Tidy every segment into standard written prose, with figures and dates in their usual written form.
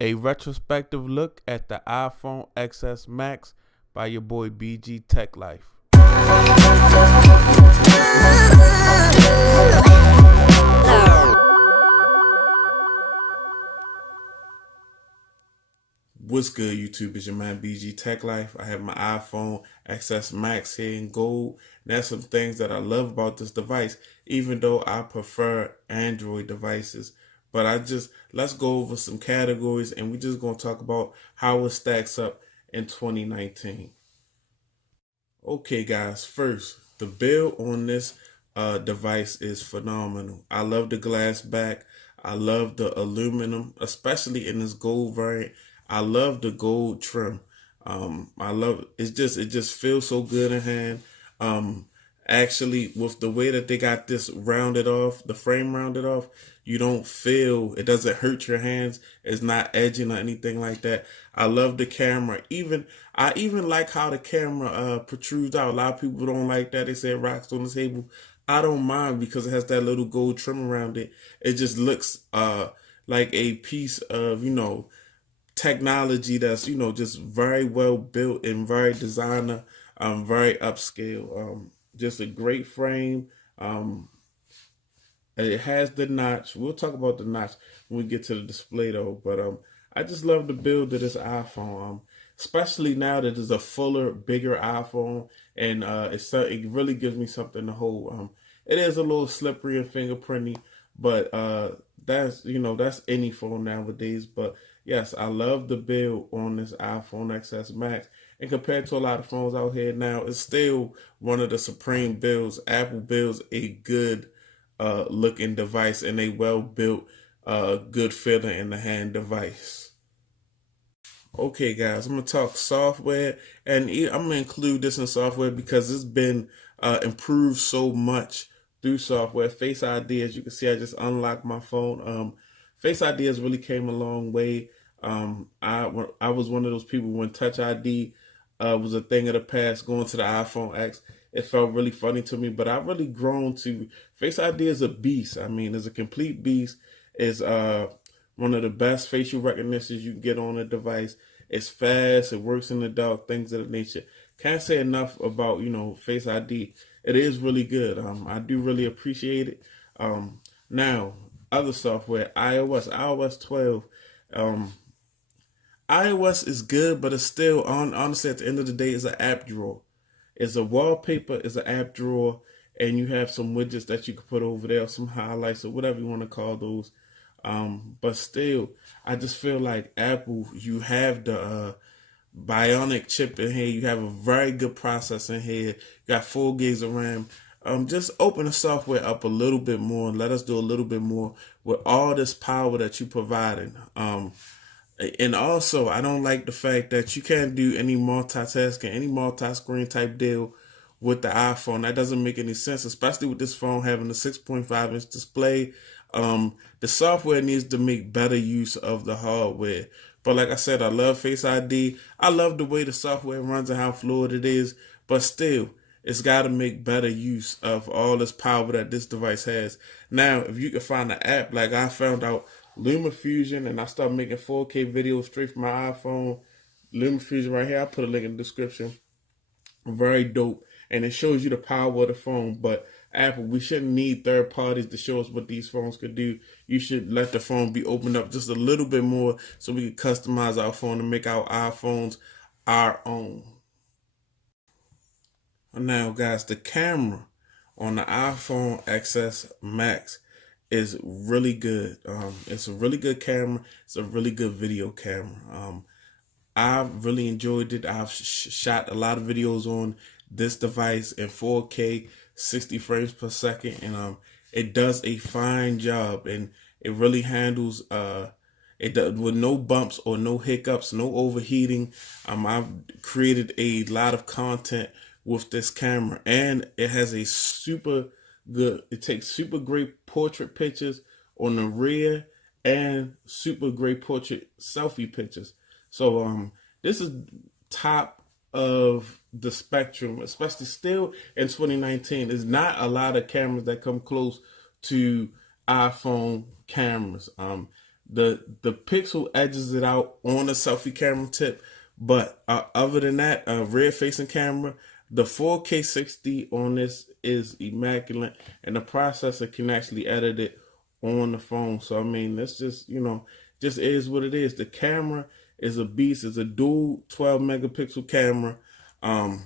A retrospective look at the iPhone XS Max by your boy BG Tech Life. What's good, YouTube? It's your man BG Tech Life. I have my iPhone XS Max here in gold. And there's some things that I love about this device, even though I prefer Android devices. But let's go over some categories and we're just gonna talk about how it stacks up in 2019. Okay, guys, first, the build on this device is phenomenal. I love the glass back. I love the aluminum, especially in this gold variant. I love the gold trim. I love it. It just feels so good in hand. Um, Actually, with the way that they got this rounded off, the frame rounded off, you don't feel it doesn't hurt your hands. It's not edging or anything like that. I love the camera. I even like how the camera protrudes out. A lot of people don't like that. They say it rocks on the table. I don't mind because it has that little gold trim around it. It just looks like a piece of, technology that's just very well built and very designer, very upscale. Just a great frame. Um, it has the notch. We'll talk about the notch when we get to the display though. But I just love the build of this iPhone. Especially now that it's a fuller, bigger iPhone, and it really gives me something to hold. It is a little slippery and fingerprinty, but that's any phone nowadays. But yes, I love the build on this iPhone XS Max. And compared to a lot of phones out here now, it's still one of the supreme builds. Apple builds a good looking device and a well built, good feeling in the hand device. Okay, guys, I'm gonna talk software, and I'm gonna include this in software because it's been improved so much through software. Face ID, as you can see, I just unlocked my phone. Face ID has really came a long way. I was one of those people when Touch ID was a thing of the past. Going to the iPhone X, it felt really funny to me, but I've really grown to Face ID is a beast. I mean, it's a complete beast. It's one of the best facial recognitions you can get on a device. It's fast. It works in the dark. Things of that nature. Can't say enough about Face ID. It is really good. I do really appreciate it. Now, other software, iOS 12. Um, iOS is good, but it's still honestly at the end of the day, it's an app drawer. It's a wallpaper, it's an app drawer, and you have some widgets that you can put over there, some highlights or whatever you want to call those. But still, I just feel like Apple, you have the Bionic chip in here. You have a very good processor in here. You got 4 gigs of RAM. Just open the software up a little bit more and let us do a little bit more with all this power that you providing. And also, I don't like the fact that you can't do any multitasking, any multi-screen type deal with the iPhone. That doesn't make any sense, especially with this phone having a 6.5-inch display. The software needs to make better use of the hardware. But like I said, I love Face ID. I love the way the software runs and how fluid it is. But still, it's got to make better use of all this power that this device has. Now, if you can find an app, like I found out LumaFusion, and I started making 4K videos straight from my iPhone. LumaFusion right here. I put a link in the description. Very dope, and it shows you the power of the phone. But Apple, we shouldn't need third parties to show us what these phones could do. You should let the phone be opened up just a little bit more so we can customize our phone and make our iPhones our own. Now, guys, the camera on the iPhone XS Max is really good. It's a really good camera. It's a really good video camera. I've really enjoyed it. I've shot a lot of videos on this device in 4K, 60 frames per second, and it does a fine job, and it really handles it does, with no bumps or no hiccups, no overheating. I've created a lot of content with this camera, and it has a super good. It takes super great portrait pictures on the rear and super great portrait selfie pictures. So this is top of the spectrum, especially still in 2019. There's not a lot of cameras that come close to iPhone cameras. The pixel edges it out on the selfie camera tip, but other than that, rear facing camera, the 4K 60 on this is immaculate, and the processor can actually edit it on the phone. So I mean, that's just just is what it is. The camera is a beast. It's a dual 12 megapixel camera. Um,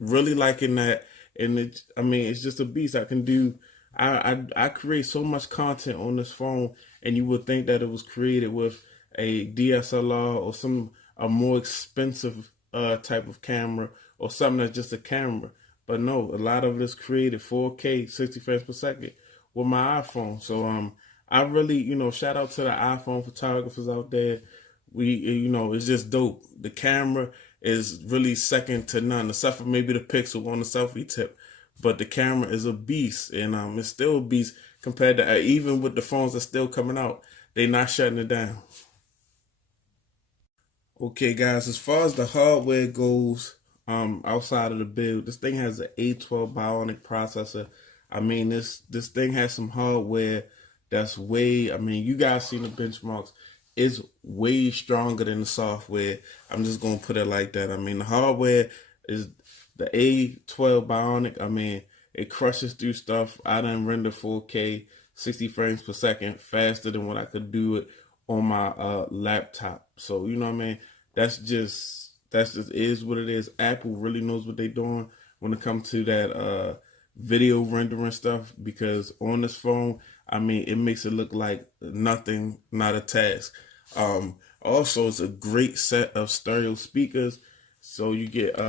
really liking that, and I mean, it's just a beast. I can do. I create so much content on this phone, and you would think that it was created with a DSLR or some a more expensive type of camera or something that's just a camera. But no, a lot of it is created 4K 60 frames per second with my iPhone. So I really shout out to the iPhone photographers out there. It's just dope. The camera is really second to none, except for maybe the pixel on the selfie tip. But the camera is a beast, and it's still a beast compared to even with the phones that's still coming out. They not shutting it down. Okay, guys, as far as the hardware goes, outside of the build, this thing has an A12 Bionic processor. I mean, this thing has some hardware that's way. I mean, you guys seen the benchmarks. It's way stronger than the software. I'm just gonna put it like that. I mean, the hardware is the A12 Bionic. I mean, it crushes through stuff. I done render 4K 60 frames per second faster than what I could do it on my laptop. So you know what I mean. That's just is what it is. Apple really knows what they're doing when it comes to that video rendering stuff, because on this phone, I mean, it makes it look like nothing, not a task. Also, it's a great set of stereo speakers, so you get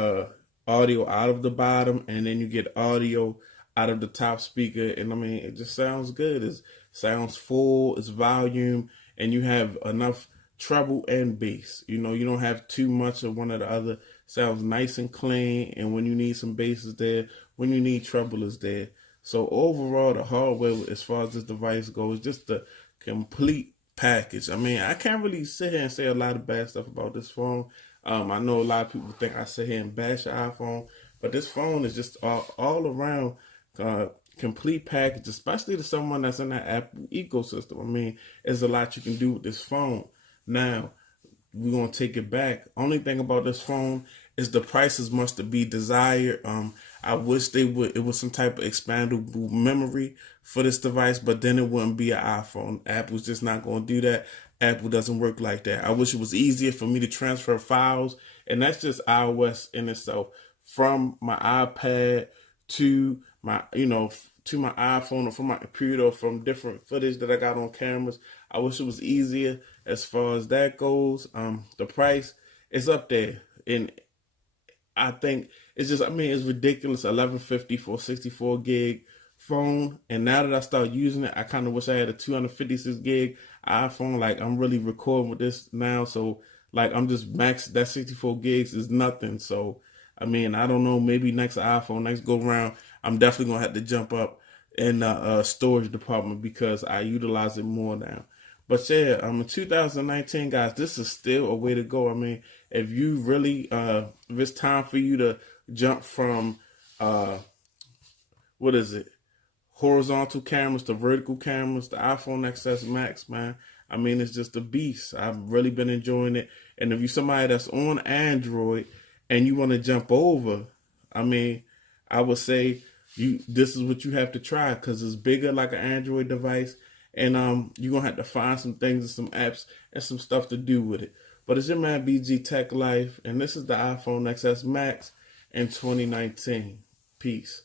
audio out of the bottom, and then you get audio out of the top speaker, and I mean, it just sounds good. It sounds full, it's volume, and you have enough treble and bass. You don't have too much of one or the other. Sounds nice and clean, and when you need some bass is there. When you need treble is there. So overall, the hardware, as far as this device goes, just the complete package. I mean, I can't really sit here and say a lot of bad stuff about this phone. I know a lot of people think I sit here and bash your iPhone, but this phone is just all around uh, complete package, especially to someone that's in that Apple ecosystem. I mean, there's a lot you can do with this phone. Now, we're gonna take it back. Only thing about this phone is the prices must be desired. I wish they would. It was some type of expandable memory for this device, but then it wouldn't be an iPhone. Apple's just not gonna do that. Apple doesn't work like that. I wish it was easier for me to transfer files, and that's just iOS in itself, from my iPad to my to my iPhone or from my computer or from different footage that I got on cameras. I wish it was easier as far as that goes. The price is up there, and I think it's just, I mean, it's ridiculous. 1150 for a 64 gig phone, and now that I start using it, I kind of wish I had a 256 gig iPhone. Like, I'm really recording with this now, so like I'm just max that 64 gigs is nothing. So I mean, I don't know. Maybe next iPhone, next go round, I'm definitely gonna have to jump up in the storage department because I utilize it more now. But yeah, in 2019, guys, this is still a way to go. I mean, if you really, if it's time for you to jump from, uh, what is it, horizontal cameras to vertical cameras, the iPhone XS Max, man. I mean, it's just a beast. I've really been enjoying it. And if you're somebody that's on Android and you want to jump over, I mean, I would say this is what you have to try, because it's bigger like an Android device, and you're gonna have to find some things and some apps and some stuff to do with it. But it's your man BG Tech Life, and this is the iPhone XS Max in 2019. Peace.